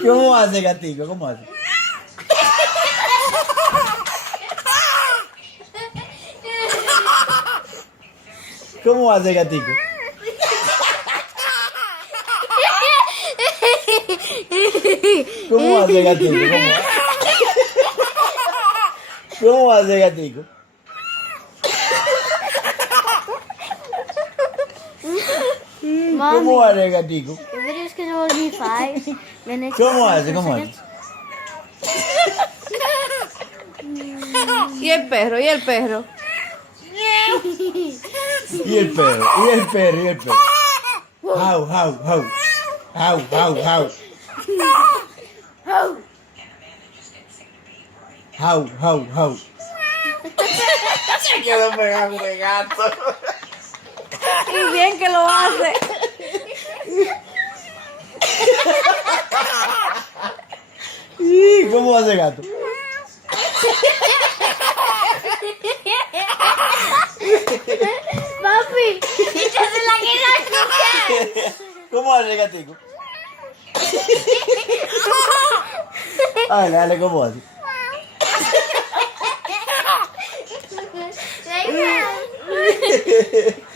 ¿Cómo hace, gatico? ¿Cómo hace? ¿Cómo hace, gatico? ¿Cómo hace, gatico? ¿Cómo hace, gatico? ¿Cómo hace, gatico? The video is gonna only be 5 minutes. ¿Cómo hace? ¿Cómo hace? ¿Y el perro? ¿Y el perro? Y el perro, y el perro, y el perro. How, how, how. How, how, how. How, how, how. Se quedó pegado de gato. Y bien que lo hace. ¿Y cómo hace gato? Papi, it doesn't like it like you can. ¿Cómo hace, gatico? Dale, dale, ¿cómo hace? Like that.